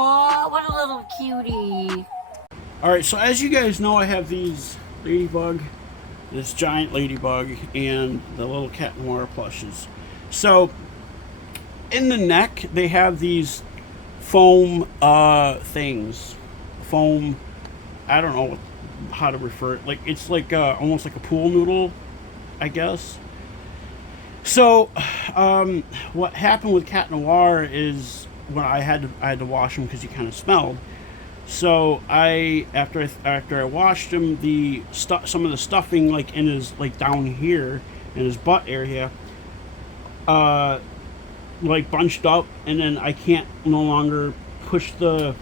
Aw, what a little cutie. Alright, so as you guys know, I have these Ladybug, this giant Ladybug, and the little Cat Noir plushes. So, in the neck, they have these foam things. Foam, I don't know how to refer it. Like, it's like almost like a pool noodle, I guess. So, what happened with Cat Noir is when I had to wash him because he kind of smelled. So after I washed him, some of the stuffing like in his like down here in his butt area, uh, like bunched up, and then I can't no longer push the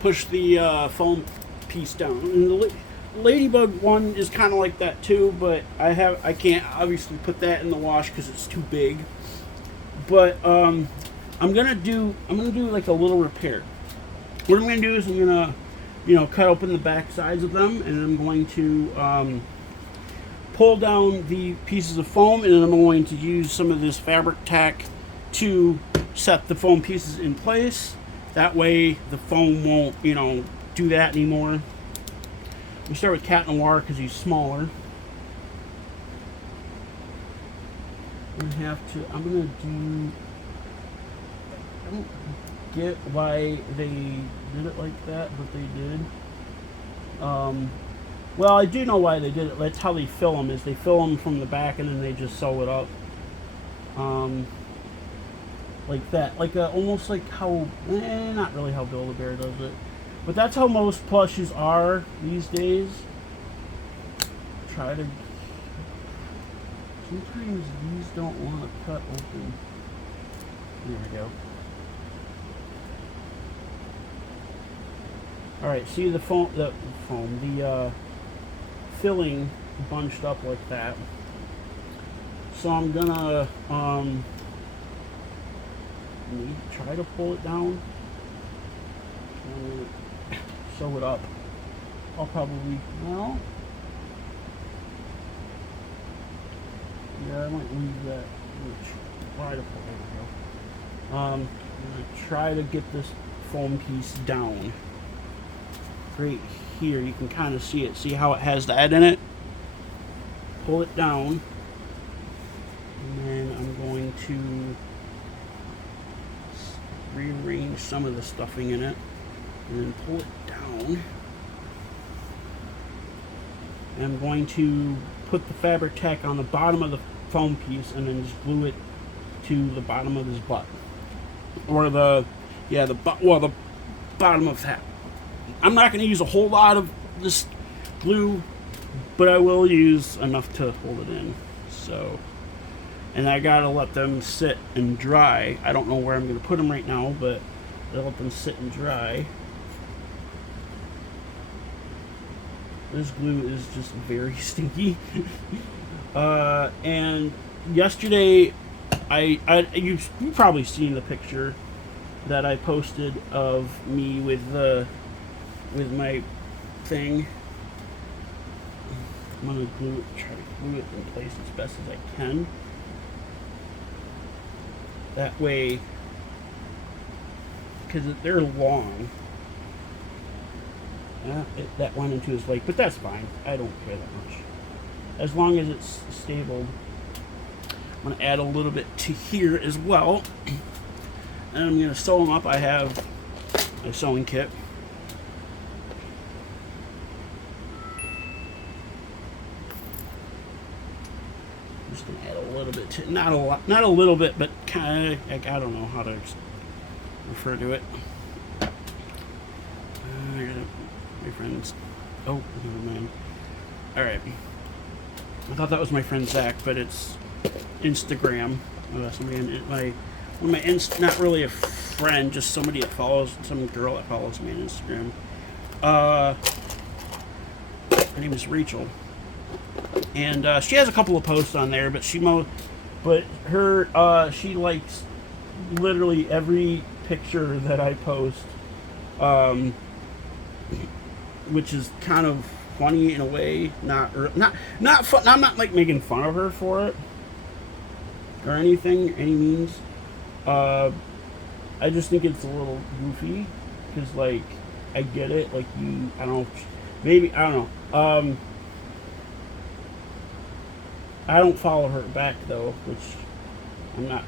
foam piece down. And the Ladybug one is kind of like that too, but I can't obviously put that in the wash because it's too big. But I'm gonna do like a little repair. What I'm going to do is I'm going to, cut open the back sides of them, and I'm going to pull down the pieces of foam, and then I'm going to use some of this fabric tack to set the foam pieces in place. That way the foam won't, do that anymore. We start with Cat Noir because he's smaller. I'm going to do, I don't get why they did it like that, but they did. Well, I do know why they did it. That's how they fill them, is they fill them from the back and then they just sew it up. Like that. Like almost like how, not really how Build-A-Bear does it. But that's how most plushes are these days. Sometimes these don't want to cut open. There we go. Alright, see the filling bunched up like that. So I'm gonna try to pull it down and sew it up. I'll probably, well, yeah, I might leave that. Try to pull it down. I'm gonna try to get this foam piece down. Right here, you can kind of see it. See how it has that in it? Pull it down, and then I'm going to rearrange some of the stuffing in it, and then pull it down. And I'm going to put the fabric tack on the bottom of the foam piece, and then just glue it to the bottom of his butt, or the bottom of that. I'm not going to use a whole lot of this glue, but I will use enough to hold it in. So, and I got to let them sit and dry. I don't know where I'm going to put them right now, but I'll let them sit and dry. This glue is just very stinky. And yesterday, you've probably seen the picture that I posted of me with my thing. I'm gonna try to glue it in place as best as I can. That way, because they're long. That went into his leg, but that's fine. I don't care that much. As long as it's stable. I'm gonna add a little bit to here as well. And I'm gonna sew them up. I have a sewing kit. Add a little bit to, not a lot, not a little bit, but kind of, like, I don't know how to refer to it. My friend's, oh, never mind. Alright. I thought that was my friend Zach, but it's Instagram. One of my not really a friend, just somebody that follows, some girl that follows me on Instagram. Her name is Rachel. And she has a couple of posts on there, but she likes literally every picture that I post, which is kind of funny in a way. Not fun. I'm not like making fun of her for it or anything, any means. I just think it's a little goofy. because like I get it. Like I don't know, maybe I don't know. I don't follow her back though, which I'm not.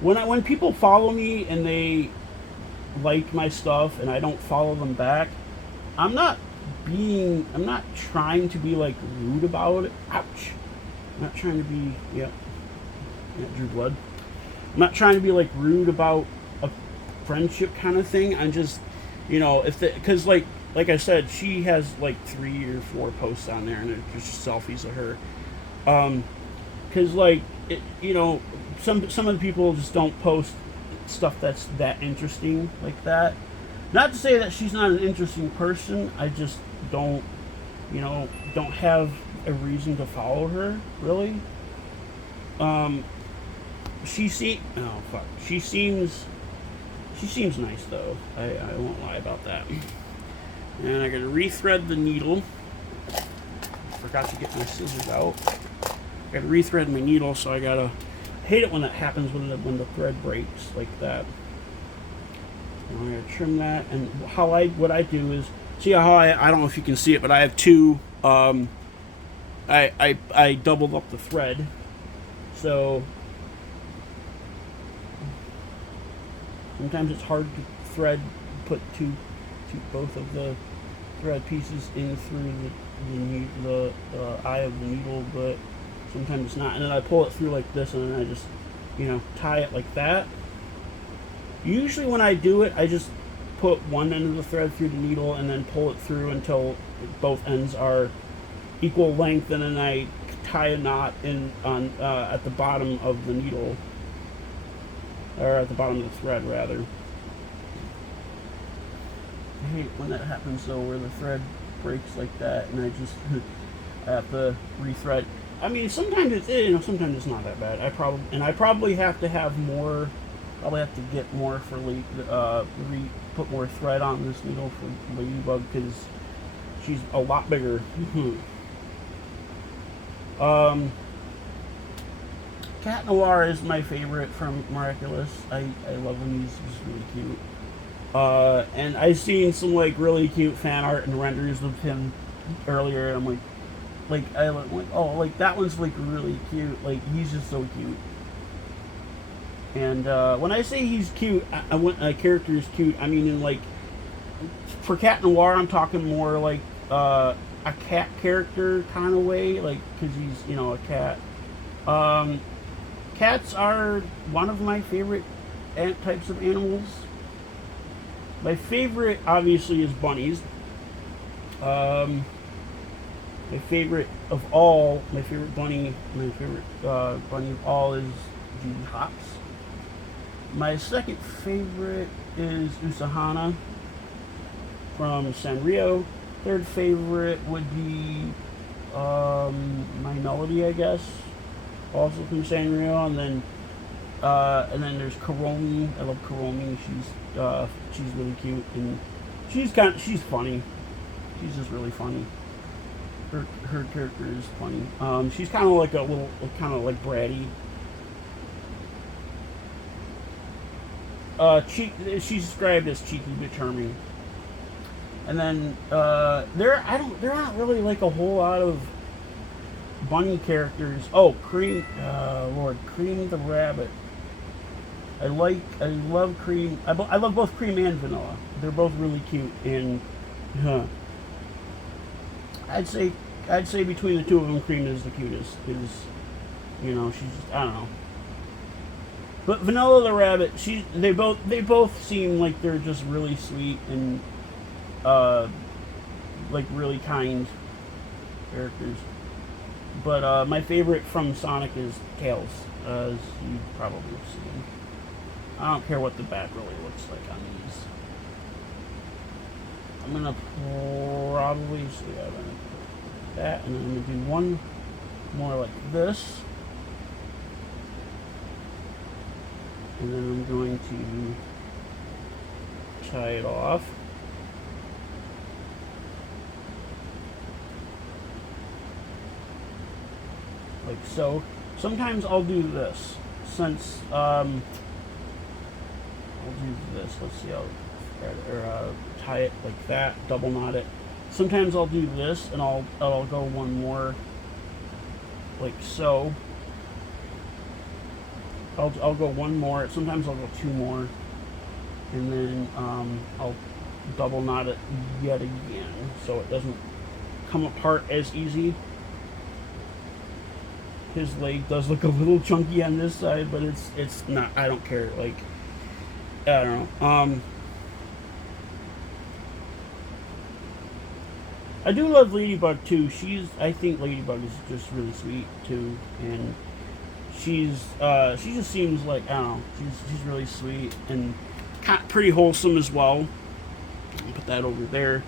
When people follow me and they like my stuff and I don't follow them back, I'm not trying to be like rude about it. Ouch. I'm not trying to be, yeah, drew blood. I'm not trying to be like rude about a friendship kind of thing. I'm just, because like I said, she has like 3 or 4 posts on there and they're just selfies of her. Because like, some of the people just don't post stuff that's that interesting like that. Not to say that she's not an interesting person. I just don't have a reason to follow her really. She seems nice though. I won't lie about that. And I gotta rethread the needle. Forgot to get my scissors out. I gotta rethread my needle, so I gotta hate it when that happens when the thread breaks like that. And I'm gonna trim that, and what I do is see how I don't know if you can see it, but I have two. I doubled up the thread, so sometimes it's hard to put both of the thread pieces in through the eye of the needle, but sometimes it's not. And then I pull it through like this, and then I just tie it like that. Usually when I do it, I just put one end of the thread through the needle and then pull it through until both ends are equal length, and then I tie a knot at the bottom of the needle, or at the bottom of the thread rather. I hate when that happens though, where the thread breaks like that, and I just I have to rethread. I mean, sometimes sometimes it's not that bad. I probably have to have more. Probably have to get more for put more thread on this needle for Ladybug because she's a lot bigger. Cat Noir is my favorite from Miraculous. I love him. He's really cute. And I've seen some like really cute fan art and renders of him earlier. And I'm like, that one's like really cute. Like, he's just so cute. And when I say he's cute, I want a character is cute. I mean, for Cat Noir, I'm talking more like a cat character kind of way, like because he's a cat. Cats are one of my favorite types of animals. My favorite, obviously, is bunnies. My favorite bunny of all is Judy Hopps. My second favorite is Usahana from Sanrio. Third favorite would be My Melody, I guess, also from Sanrio. And then there's Kuromi. I love Kuromi. She's really cute, and she's funny. She's just really funny. Her character is funny. She's kind of like a little, kind of like bratty. She's described as cheeky but charming. And then there aren't really like a whole lot of bunny characters. Oh, Cream the rabbit. I love Cream. I love both Cream and Vanilla. They're both really cute, and I'd say between the two of them, Cream is the cutest. Because she's just, I don't know. But Vanilla the rabbit, they both seem like they're just really sweet and like really kind characters. But my favorite from Sonic is Tails, as you probably have seen. I don't care what the back really looks like on these. I'm gonna probably put that, and then I'm gonna do one more like this. And then I'm going to tie it off. Like so. Sometimes I'll do this. I'll do this. Let's see how or tie it like that, double knot it. Sometimes I'll do this, and I'll go one more, like so. I'll go one more. Sometimes I'll go two more, and then I'll double knot it yet again, so it doesn't come apart as easy. His leg does look a little chunky on this side, but it's not. I don't care. Like, I don't know. I do love Ladybug too. I think Ladybug is just really sweet too, and she just seems like, I don't know, she's really sweet and pretty wholesome as well. Put that over there.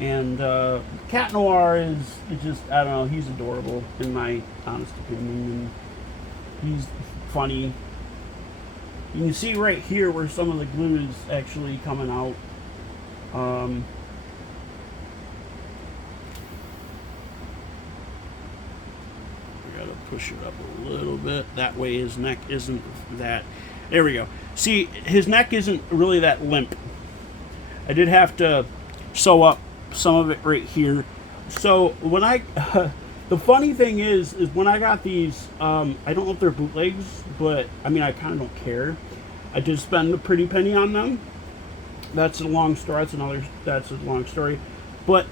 And Cat Noir is just, I don't know, he's adorable in my honest opinion, and he's funny. You can see right here where some of the glue is actually coming out. Push it up a little bit. That way his neck isn't that. There we go. See, his neck isn't really that limp. I did have to sew up some of it right here. So when I, the funny thing is when I got these, I don't know if they're bootlegs, but I mean, I kind of don't care. I did spend a pretty penny on them. That's a long story. That's a long story. But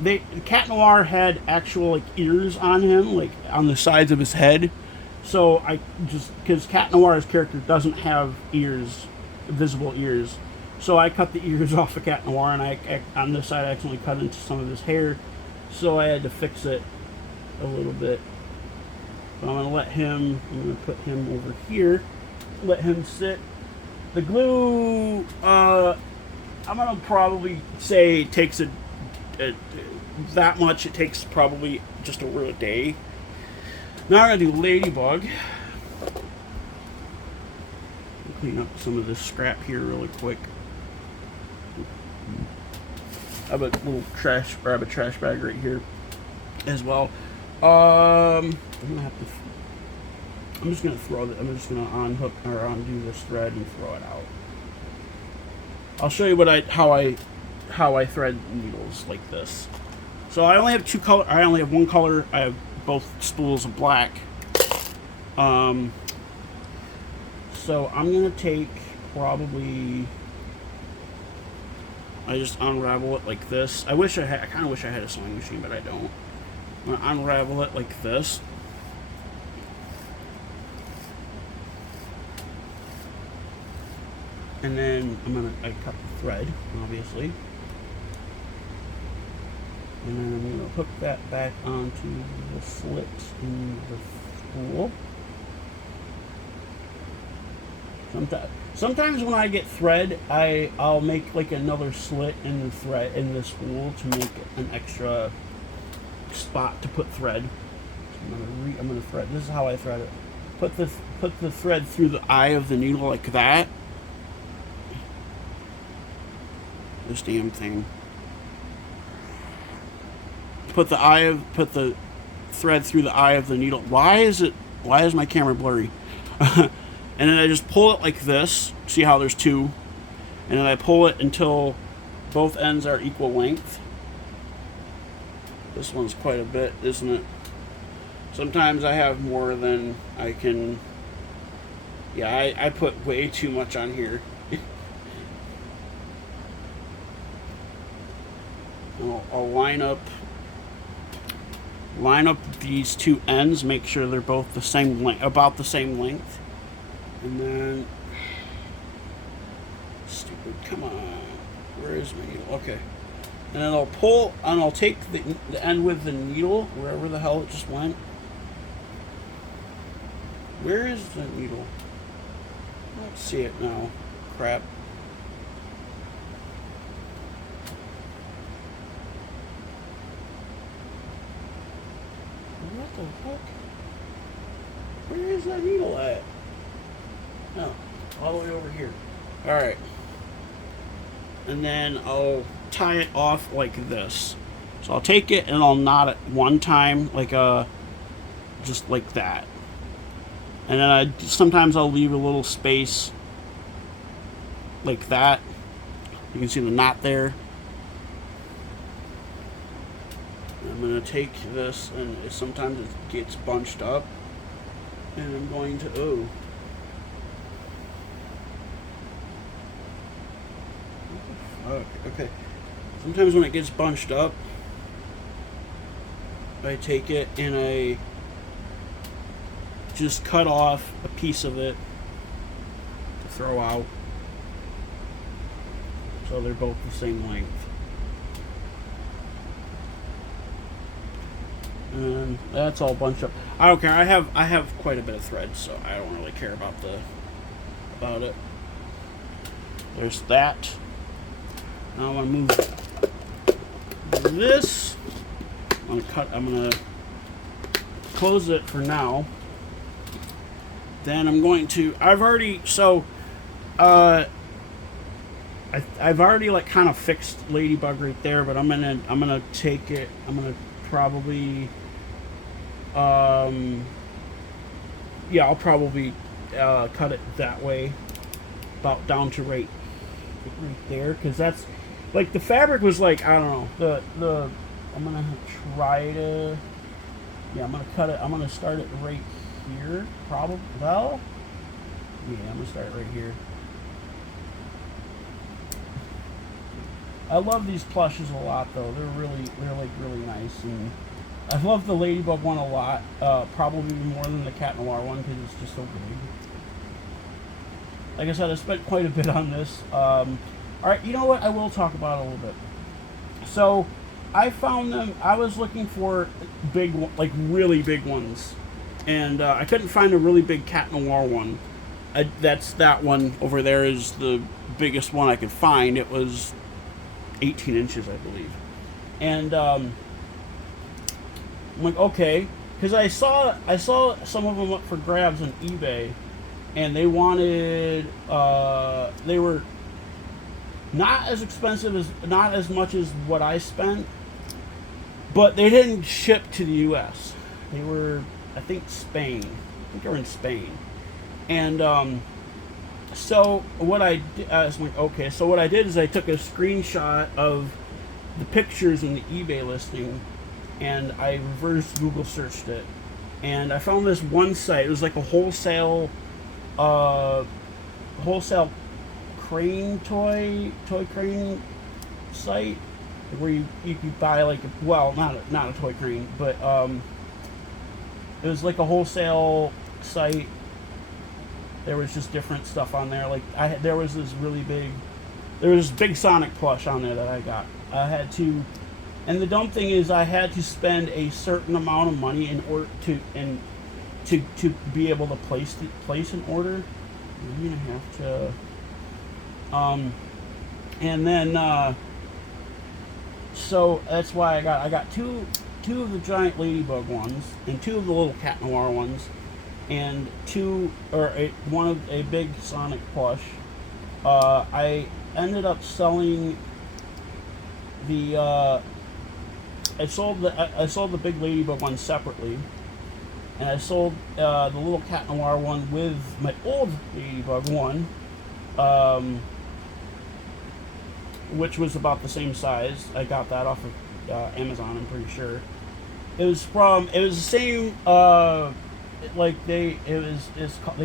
Cat Noir had actual like ears on him, like on the sides of his head. So I just, because Cat Noir's character doesn't have ears, visible ears. So I cut the ears off of Cat Noir, and I on this side I accidentally cut into some of his hair. So I had to fix it a little bit. So I'm going to put him over here, let him sit. The glue, I'm going to probably say it takes that much. It takes probably just over a day. Now I'm going to do Ladybug. Clean up some of this scrap here really quick. I have a little grab a trash bag right here as well. I'm just gonna unhook or undo this thread and throw it out. I'll show you how I thread needles like this. So I only have two color. I only have one color. I have both spools of black. So I'm gonna take probably. I just unravel it like this. I kind of wish I had a sewing machine, but I don't. I'm gonna unravel it like this. And then I cut the thread, obviously. And then I'm going to hook that back onto the slit in the spool. Sometimes when I get thread, I'll make like another slit in the thread in the spool to make an extra spot to put thread. So I'm gonna thread. This is how I thread it. Put the thread through the eye of the needle like that. This damn thing. Put the thread through the eye of the needle. Why is my camera blurry? And then I just pull it like this. See how there's two? And then I pull it until both ends are equal length. This one's quite a bit, isn't it? Sometimes I have more than I can. Yeah, I put way too much on here. I'll line up these two ends, make sure they're both the same length, about the same length. And then, stupid, come on, where is my needle? Okay. And then I'll pull, and I'll take the end with the needle, wherever the hell it just went. Where is the needle? I don't see it now. Crap. What the heck? Where is that needle at? No, all the way over here. Alright. And then I'll tie it off like this. So I'll take it and I'll knot it one time, like just like that. And then sometimes I'll leave a little space like that. You can see the knot there. I'm going to take this, and sometimes it gets bunched up, and I'm going to, okay. Sometimes when it gets bunched up, I take it and I just cut off a piece of it to throw out, so they're both the same length. And that's all bunched up. I don't care. I have quite a bit of thread, so I don't really care about it. There's that. Now I'm gonna move this. I'm gonna close it for now. Then I'm going to. I've already like kind of fixed Ladybug right there, but I'm gonna take it. I'm gonna probably. Yeah, I'll probably cut it that way, about down to right there, because that's like the fabric was like, I don't know, the I'm gonna try to, yeah, I'm gonna cut it. I'm gonna start it right here, probably. Well, yeah, I'm gonna start right here. I love these plushes a lot, though. They're like really nice, and I love the Ladybug one a lot, probably more than the Cat Noir one, because it's just so big. Like I said, I spent quite a bit on this. Alright, you know what? I will talk about it a little bit. So, I found them, I was looking for big, like really big ones. And I couldn't find a really big Cat Noir one. That's that one over there is the biggest one I could find. It was 18 inches, I believe. And, I'm like, okay, because I saw some of them up for grabs on eBay, and they wanted, they were not as expensive as, not as much as what I spent, but they didn't ship to the U.S. They were, I think, Spain. I think they were in Spain. And, so what I did, I was like, okay, so what I did is I took a screenshot of the pictures in the eBay listing, and I reverse Google searched it, and I found this one site. It was like a wholesale crane toy crane site where you could buy like not a toy crane, but it was like a wholesale site. There was just different stuff on there. Like there was this big Sonic plush on there that I got. I had to. And the dumb thing is, I had to spend a certain amount of money in order to be able to place an order. I'm gonna have to, and then so that's why I got two of the giant Ladybug ones and two of the little Cat Noir ones, and one of a big Sonic plush. I ended up selling the. I sold the big Ladybug one separately, and I sold the little Cat Noir one with my old Ladybug one, which was about the same size. I got that off of Amazon, I'm pretty sure. It was the same. They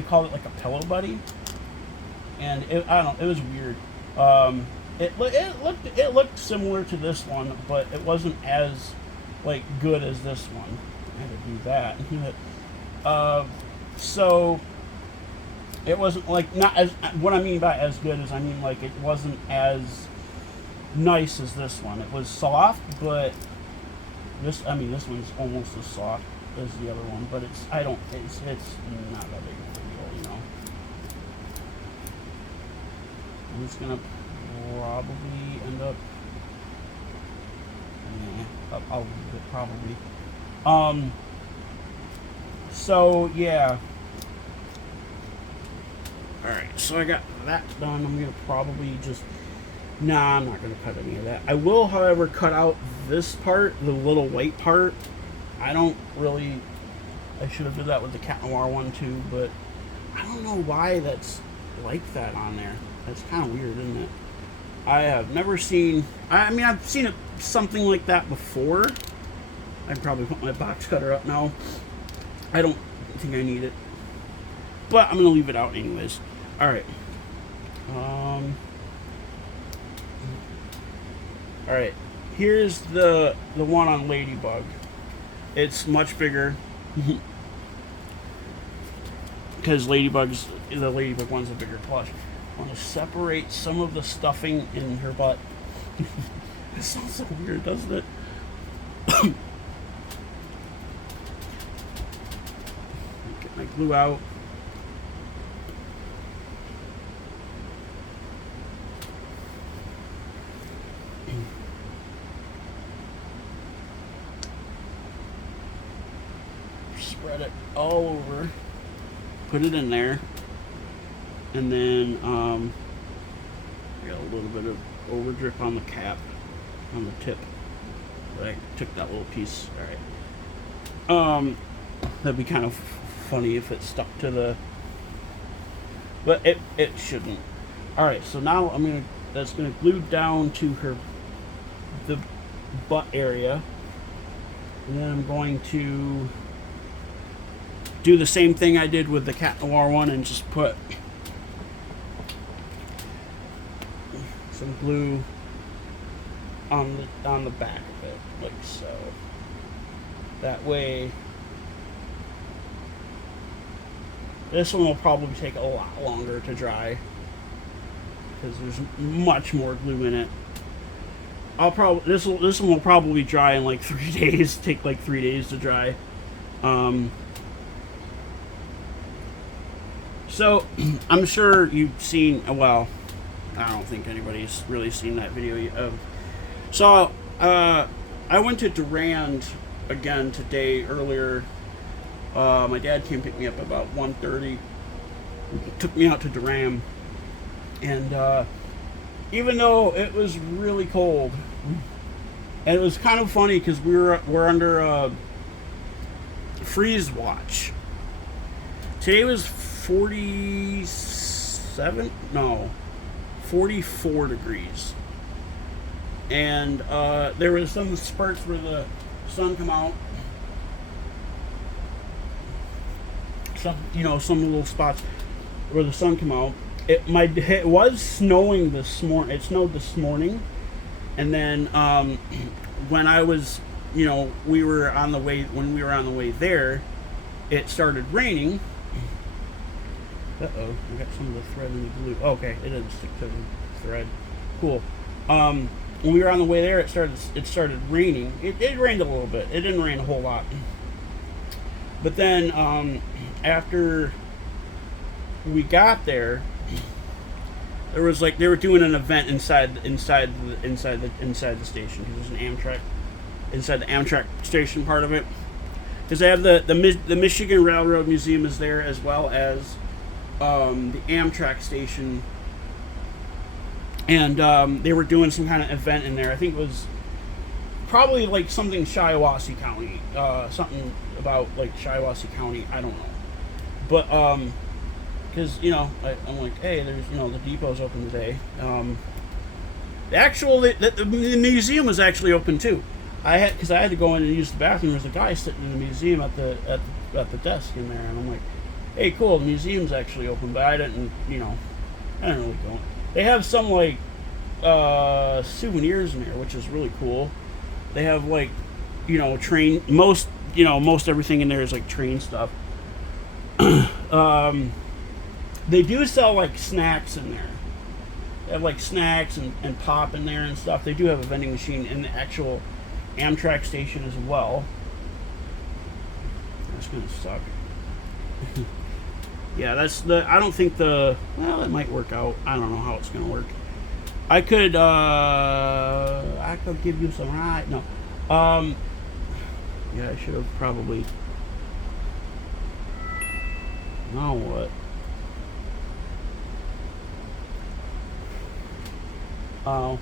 call it like a pillow buddy, and I don't know. It was weird. It looked similar to this one, but it wasn't as like good as this one. I had to do that. So it wasn't like not as. What I mean by as good is I mean like it wasn't as nice as this one. It was soft, but this one's almost as soft as the other one. But it's not that big of a deal, you know. I'm just gonna probably end up. I'll leave it probably. So yeah. All right. So I got that done. I'm gonna probably just. Nah, I'm not gonna cut any of that. I will, however, cut out this part, the little white part. I don't really. I should have did that with the Cat Noir one too, but I don't know why that's like that on there. That's kind of weird, isn't it? I have never seen. I mean, I've seen it something like that before. I can probably put my box cutter up now. I don't think I need it, but I'm gonna leave it out anyways. All right. All right. Here's the one on Ladybug. It's much bigger because the Ladybug one's a bigger plush. I want to separate some of the stuffing in her butt. It sounds so weird, doesn't it? Get my glue out. Spread it all over. Put it in there. And then I got a little bit of over drip on the cap, on the tip. But I took that little piece. All right. That'd be kind of funny if it stuck to the, but it shouldn't. All right. So now that's gonna glue down to the butt area, and then I'm going to do the same thing I did with the Cat Noir one and just put some glue on the back of it, like so. That way, this one will probably take a lot longer to dry because there's much more glue in it. This one will probably dry in like 3 days. Take like 3 days to dry. So I'm sure you've seen. Well, I don't think anybody's really seen that video of. So I went to Durand again today earlier. My dad came pick me up about 1:30. Took me out to Durand, and even though it was really cold, and it was kind of funny because we're under a freeze watch. Today was 44 degrees, and there was some spurts where the sun come out, some little spots where the sun come out. It was snowing this morning. It snowed this morning, and then when I was when we were on the way there, it started raining. Uh-oh, I got some of the thread in the glue. Oh, okay, it didn't stick to the thread. Cool. When we were on the way there, it started raining. It rained a little bit. It didn't rain a whole lot. But then after we got there, there was they were doing an event inside the station. There's an Amtrak inside the Amtrak station part of it. Because they have the Michigan Railroad Museum is there, as well as the Amtrak station, and they were doing some kind of event in there. I think it was probably like something Shiawassee County, something about like Shiawassee County. I don't know, but because I'm like, hey, there's the depot's open today. The museum was actually open too. I had to go in and use the bathroom. There's a guy sitting in the museum at the desk in there, and I'm like, hey, cool, the museum's actually open, but I didn't really go. They have some souvenirs in there, which is really cool. They have train, most everything in there is like train stuff. They do sell snacks in there. They have snacks and pop in there and stuff. They do have a vending machine in the actual Amtrak station as well. That's gonna suck. Yeah, I don't think it might work out. I don't know how it's gonna work. I could give you some right. No. Yeah, I should have probably. Now what? Oh.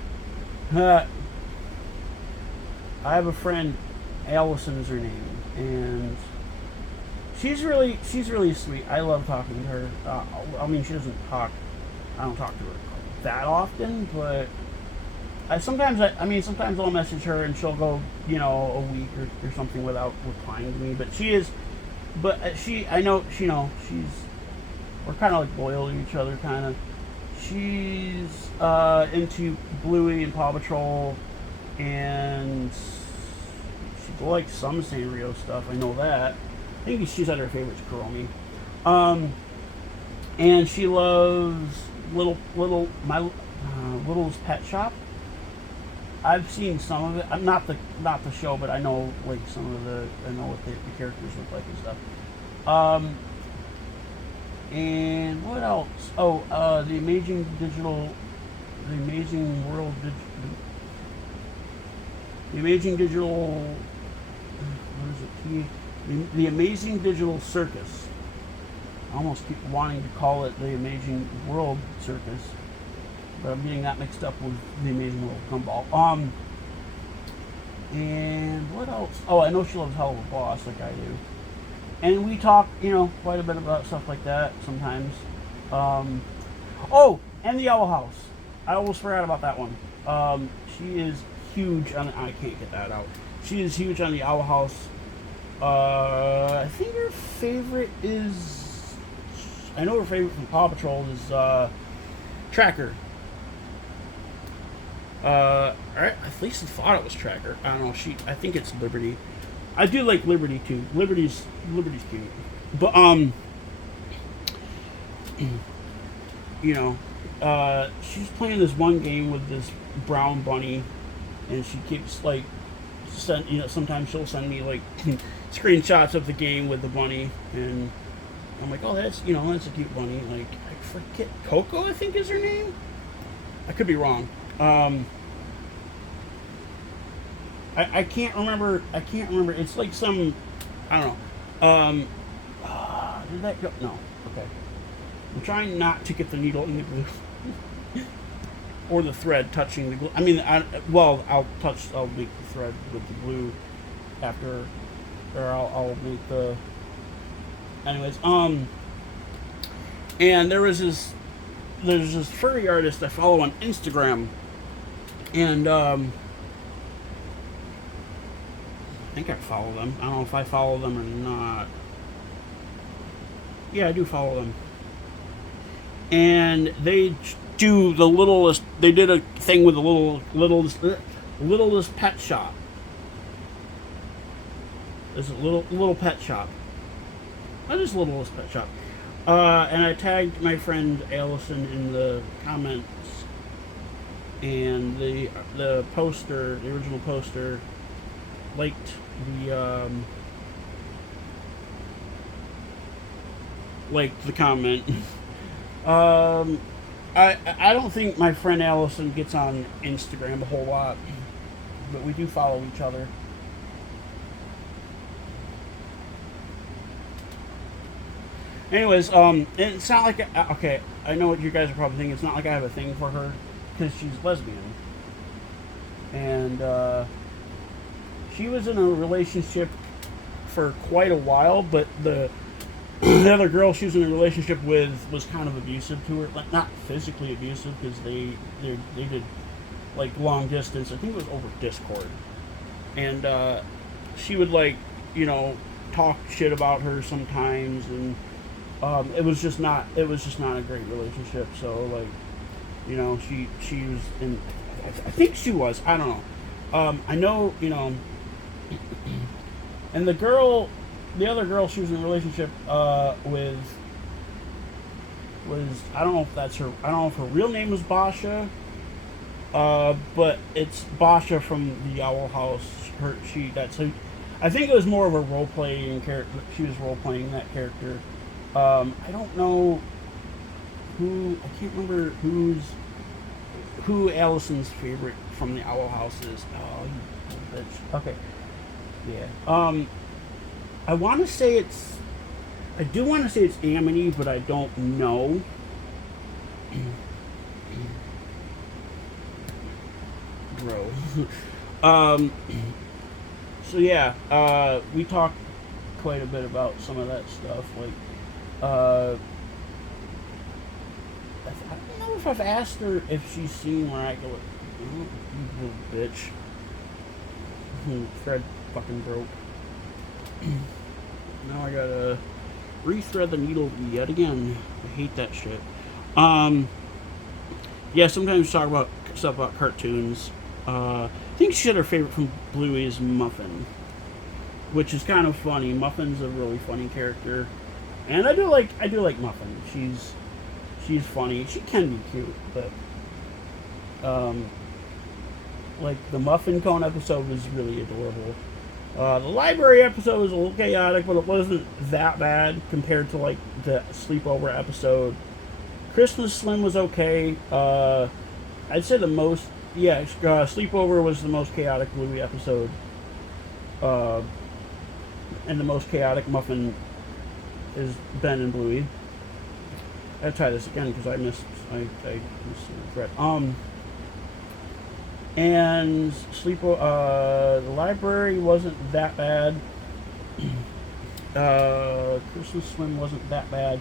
I have a friend, Allison is her name, and she's really sweet. I love talking to her. She doesn't talk. I don't talk to her that often, but sometimes I'll message her and she'll go, a week or something without replying to me. But I know, we're kind of like loyal to each other, kind of. She's into Bluey and Paw Patrol, and she likes some Sanrio stuff. I know that. I think she's at her favorites, Kuromi. And she loves Little's Pet Shop. I've seen some of it. I'm not the show, but I know like some of I know what the characters look like and stuff. And what else? Oh, the Amazing World, the Amazing Digital, what is it? The Amazing Digital Circus. I almost keep wanting to call it the Amazing World Circus, but I'm getting that mixed up with the Amazing World Gumball. And what else? Oh, I know she loves Hell of a Boss, like I do. And we talk, quite a bit about stuff like that sometimes. Oh, and the Owl House. I almost forgot about that one. She is huge on. I can't get that out. She is huge on the Owl House. I think her favorite is. I know her favorite from Paw Patrol is Tracker. At least I thought it was Tracker. I don't know. I think it's Liberty. I do like Liberty too. Liberty's cute, but she's playing this one game with this brown bunny, and she keeps like sometimes she'll send me like screenshots of the game with the bunny, and I'm like, oh, that's a cute bunny. Like, I forget, Coco, I think is her name. I could be wrong. I can't remember. It's like some, I don't know. Did that go? No. Okay. I'm trying not to get the needle in the glue or the thread touching the glue. I mean, I'll make the thread with the glue after, or I'll make the. Anyways, and there's this furry artist I follow on Instagram, and I think I follow them. I don't know if I follow them or not. Yeah, I do follow them. And they do the littlest. They did a thing with the littlest pet shop. There's a little pet shop. That is Littlest Pet Shop. And I tagged my friend Allison in the comments, and the original poster, liked the comment. I don't think my friend Allison gets on Instagram a whole lot, but we do follow each other. Anyways, it's not like okay. I know what you guys are probably thinking. It's not like I have a thing for her because she's lesbian, and she was in a relationship for quite a while. But the other girl she was in a relationship with was kind of abusive to her, like not physically abusive because they did like long distance. I think it was over Discord, and she would talk shit about her sometimes and. It was just not a great relationship. So she was in. I think she was. I don't know. I know and the other girl she was in a relationship with was I don't know if that's her. I don't know if her real name was Basha. But it's Basha from the Owl House. I think it was more of a role playing character. She was role playing that character. I don't know who. I can't remember who Allison's favorite from the Owl House is. Oh, you bitch. Okay. Yeah. I want to say it's. I do want to say it's Amity, but I don't know. Bro. So yeah. We talked quite a bit about some of that stuff, like. I don't know if I've asked her if she's seen Miraculous. bitch. Thread fucking broke. Now I gotta rethread the needle yet again. I hate that shit. Yeah, sometimes talk about stuff about cartoons. I think she said her favorite from Bluey is Muffin, which is kind of funny. Muffin's a really funny character, and I do like Muffin. She's funny. She can be cute, but like the Muffin Cone episode was really adorable. The library episode was a little chaotic, but it wasn't that bad compared to like the sleepover episode. Christmas Slim was okay. I'd say the most, sleepover was the most chaotic Bluey episode, and the most chaotic Muffin is Ben and Bluey. I gotta try this again because I missed the thread. And the library wasn't that bad. Christmas Swim wasn't that bad.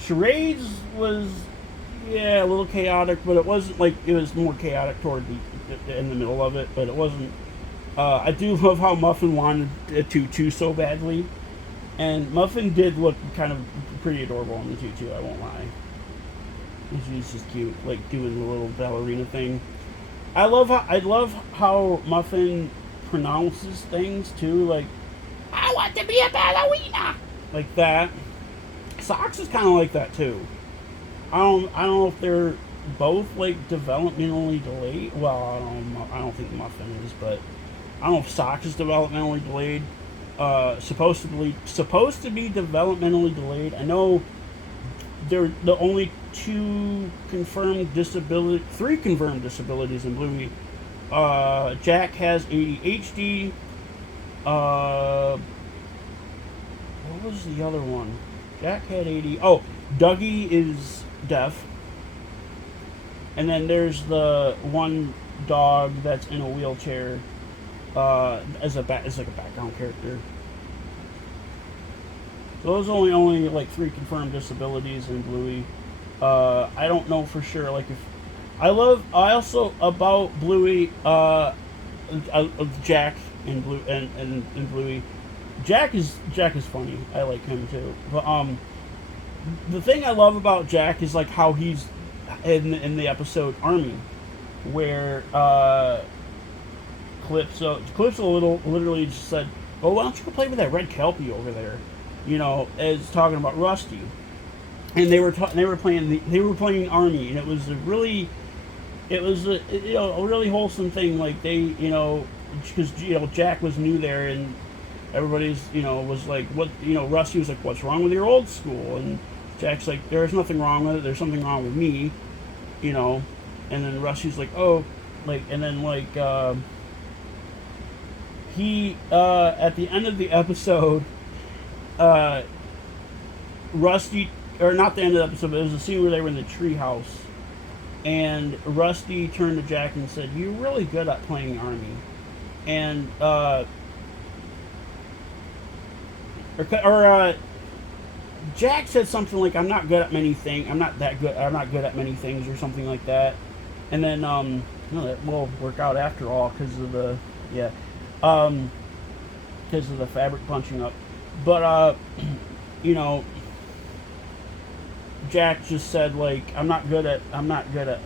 Charades was, a little chaotic, but it wasn't like, it was more chaotic in the middle of it, but it wasn't. I do love how Muffin wanted a tutu so badly, and Muffin did look kind of pretty adorable in the tutu, I won't lie. She's just cute, like doing the little ballerina thing. I love how Muffin pronounces things too, like, I want to be a ballerina, like that. Socks is kind of like that too. I don't know if they're both like developmentally delayed. Well, I don't think Muffin is, but I don't know if Socks is developmentally delayed. Supposed to be developmentally delayed. I know they're the only three confirmed disabilities in Bluey. Jack has ADHD. What was the other one? Jack had AD. Oh, Dougie is deaf. And then there's the one dog that's in a wheelchair as like a background character. So those are only like 3 confirmed disabilities in Bluey. I don't know for sure. Like if I also about Bluey, Jack and Bluey. Jack is funny. I like him too. But the thing I love about Jack is like how he's in the episode Army, where Calypso literally just said, "Oh, why don't you go play with that red Kelpie over there?" You know, as talking about Rusty, and they were playing Army, and it was a really wholesome thing. Like they, because Jack was new there, and everybody's was like, what, Rusty was like, what's wrong with your old school? And Jack's like, there's nothing wrong with it. There's something wrong with me, And then Rusty's like, oh, like, and then like he at the end of the episode. Rusty, or not the end of the episode, but it was a scene where they were in the treehouse, and Rusty turned to Jack and said, "You're really good at playing Army," and Jack said something like, "I'm not good at many things. I'm not good at many things," or something like that, and then that will work out after all because of the fabric punching up. But Jack just said like, I'm not good at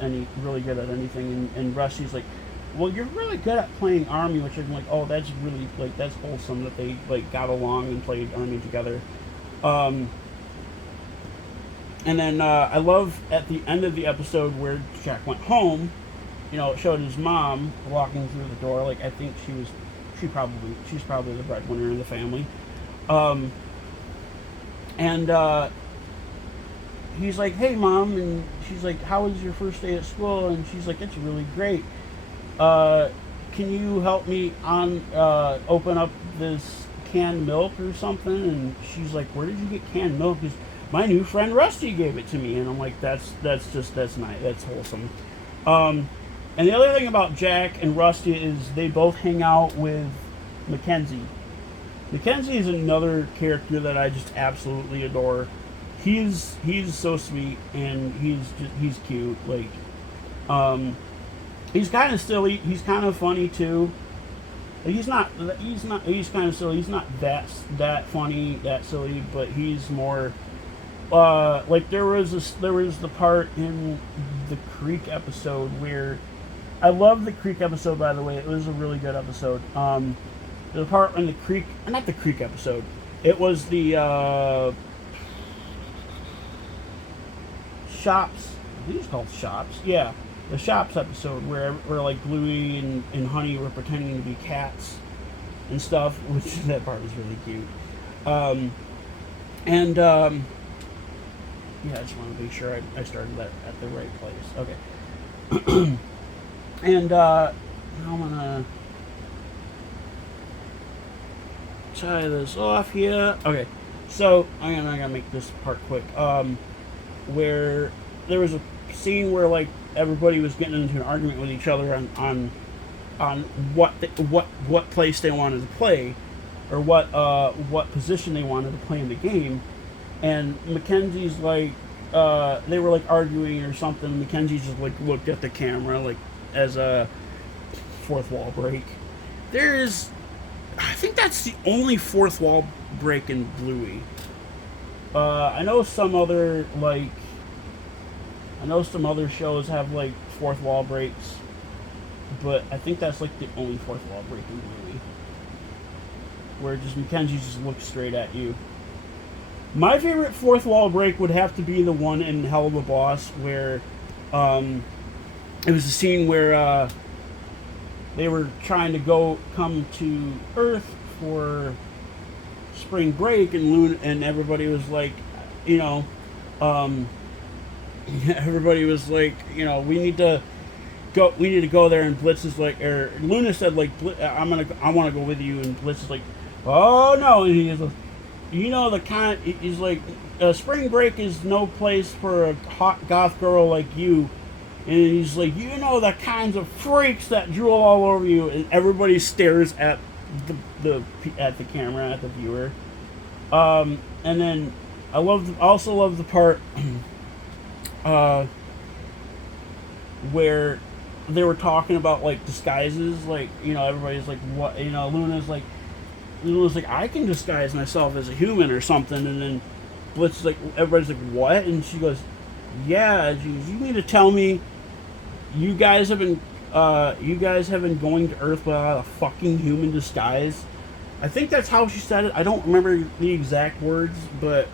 anything, and Rusty's like, well, you're really good at playing Army, which I'm like, oh, that's really like, that's wholesome that they like got along and played Army together. And then I love at the end of the episode where Jack went home, it showed his mom walking through the door. Like, I think she's probably the breadwinner in the family. And he's like, hey Mom, and she's like, how was your first day at school? And she's like, it's really great. Can you help me open up this canned milk or something? And she's like, where did you get canned milk? Because my new friend Rusty gave it to me. And I'm like, that's nice, that's wholesome. And the other thing about Jack and Rusty is they both hang out with Mackenzie. Mackenzie is another character that I just absolutely adore. He's so sweet, and he's cute. Like, He's kind of silly. He's kind of funny too. He's not. He's kind of silly. He's not that funny, that silly, but he's more. Like there was the part in the Creek episode where I love the Creek episode. By the way, it was a really good episode. The part in the Creek, not the Creek episode. It was the Shops. I think it's called Shops. Yeah, the Shops episode where like Bluey and Honey were pretending to be cats and stuff, which that part was really cute. Yeah, I just want to be sure I started that at the right place. Okay. And I'm gonna tie this off here. Okay, so I'm gonna make this part quick. Where there was a scene where like everybody was getting into an argument with each other on what place they wanted to play, or what position they wanted to play in the game, and Mackenzie's like they were like arguing or something. Mackenzie just like looked at the camera like as a fourth wall break. I think that's the only fourth wall break in Bluey. I know some other shows have like fourth wall breaks, but I think that's like the only fourth wall break in Bluey, where just Mackenzie just looks straight at you. My favorite fourth wall break would have to be the one in Hell of a Boss where it was a scene where they were trying to come to Earth for spring break, and everybody was like, everybody was like, we need to go there, and Blitz is like, or Luna said like, I want to go with you, and Blitz is like, oh no, and he's like, he's like, spring break is no place for a hot goth girl like you. And he's like, the kinds of freaks that drool all over you, and everybody stares at the camera, at the viewer. And then I also love the part where they were talking about like disguises, like everybody's like, what, Luna's like, I can disguise myself as a human or something, and then Blitz is like, everybody's like, what? And she goes, yeah, geez, you need to tell me. You guys have been going to Earth without a fucking human disguise. I think that's how she said it. I don't remember the exact words, but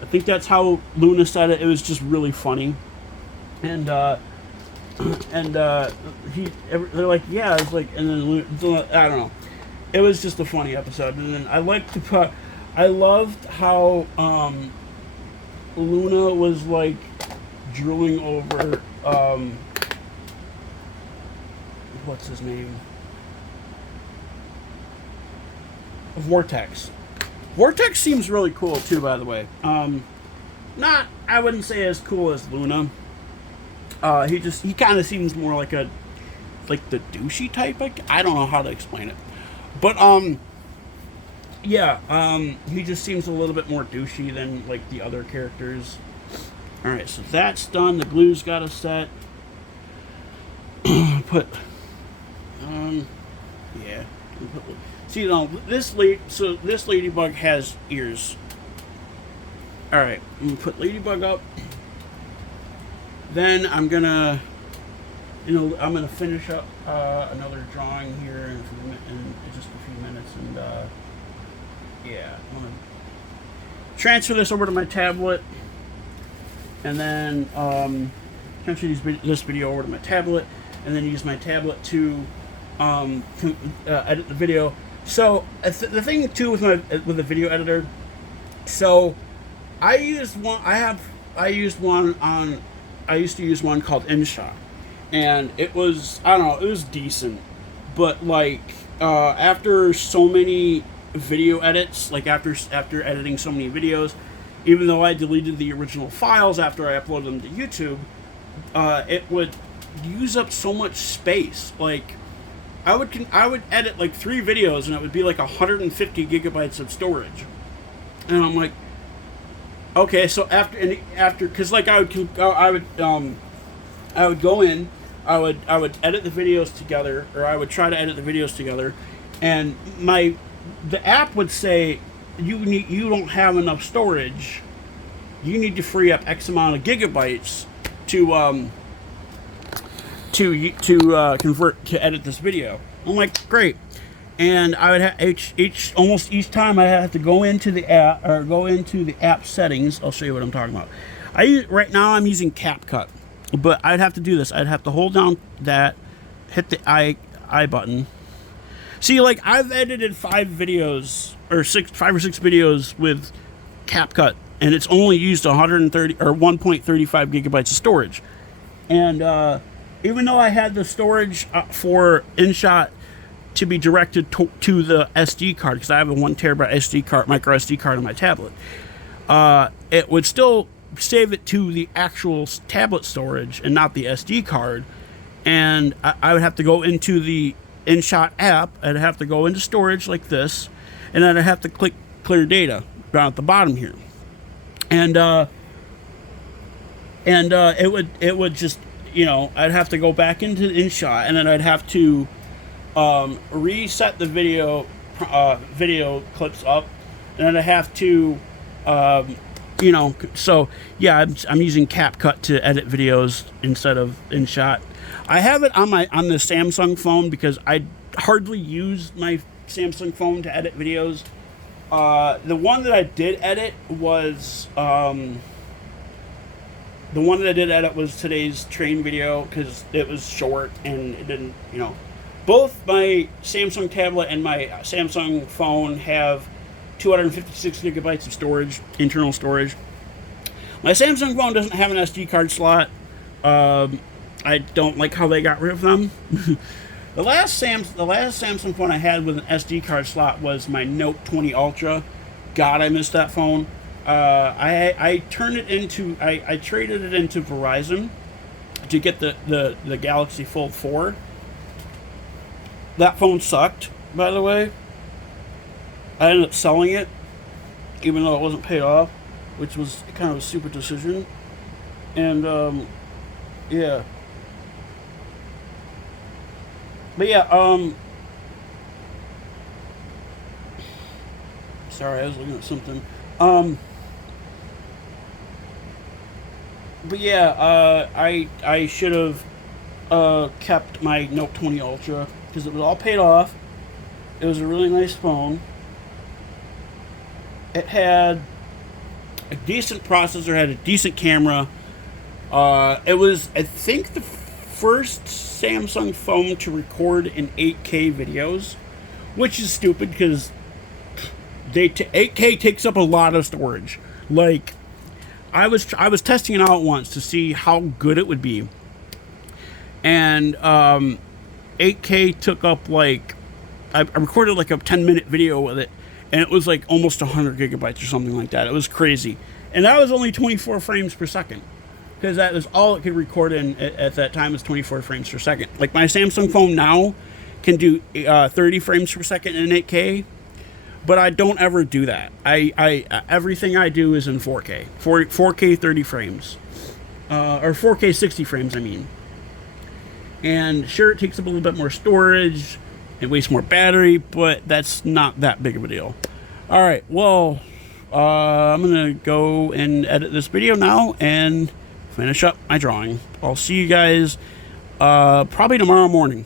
I think that's how Luna said it. It was just really funny, and they're like, yeah, it's like, and then Luna, I don't know. It was just a funny episode, and then I loved how Luna was like drooling over what's his name? Vortex. Vortex seems really cool too, by the way. Not, I wouldn't say as cool as Luna. He kind of seems more like the douchey type. I don't know how to explain it, but he just seems a little bit more douchey than like the other characters. All right, so that's done. The glue's got to set. See, this ladybug has ears. All right, I'm gonna put Ladybug up. Then I'm gonna finish up another drawing here in just a few minutes, and I'm gonna transfer this over to my tablet, and then transfer this video over to my tablet, and then use my tablet to edit the video. So the thing too with the video editor, so I used to use one called InShot, and it was, I don't know, it was decent, but like after so many video edits, like after editing so many videos, even though I deleted the original files after I uploaded them to YouTube, it would use up so much space. Like I would edit like 3 videos and it would be like 150 gigabytes of storage, and I'm like, okay, so after because like I would go in, I would edit the videos together, or I would try to edit the videos together, and the app would say you don't have enough storage. You need to free up X amount of gigabytes to convert to edit this video. I'm like, great. And I would have almost each time I have to go into the app, or go into the app settings. I'll show you what I'm talking about. Right now I'm using CapCut, but I'd have to do this. I'd have to hold down that, hit the I button. See, like, I've edited 5 videos or 5 or 6 videos with CapCut, and it's only used 130 or 1.35 gigabytes of storage. And even though I had the storage for InShot to be directed to the SD card, because I have a 1 terabyte SD card, micro SD card on my tablet, it would still save it to the actual tablet storage and not the SD card. And I would have to go into the InShot app. I'd have to go into storage like this, and then I'd have to click clear data down at the bottom here, and it would just, you know, I'd have to go back into InShot, and then I'd have to reset the video clips up, and then I have to you know, so yeah, I'm using CapCut to edit videos instead of InShot. I have it on the Samsung phone because I hardly use my Samsung phone to edit videos. The one that I did edit was today's train video, because it was short and it didn't, you know. Both my Samsung tablet and my Samsung phone have 256 gigabytes of storage, internal storage. My Samsung phone doesn't have an SD card slot. I don't like how they got rid of them. The last Samsung phone I had with an SD card slot was my Note 20 Ultra. God, I missed that phone. I traded it into Verizon to get the Galaxy Fold 4. That phone sucked, by the way. I ended up selling it, even though it wasn't paid off, which was kind of a stupid decision. And yeah. But yeah, sorry, I was looking at something. But yeah, I should have kept my Note 20 Ultra, because it was all paid off. It was a really nice phone. It had a decent processor, had a decent camera. It was, I think, the first Samsung phone to record in 8K videos, which is stupid because 8K takes up a lot of storage. Like, I was testing it out once to see how good it would be, and 8K took up, like, I recorded like a 10-minute video with it, and it was like almost 100 gigabytes or something like that. It was crazy, and that was only 24 frames per second. Because that was all it could record in at that time, was 24 frames per second. Like, my Samsung phone now can do 30 frames per second in 8K, but I don't ever do that. Everything I do is in 4K, 4K 30 frames, or 4K 60 frames, I mean. And sure, it takes up a little bit more storage, it wastes more battery, but that's not that big of a deal. All right, well, I'm gonna go and edit this video now and finish up my drawing. I'll see you guys probably tomorrow morning.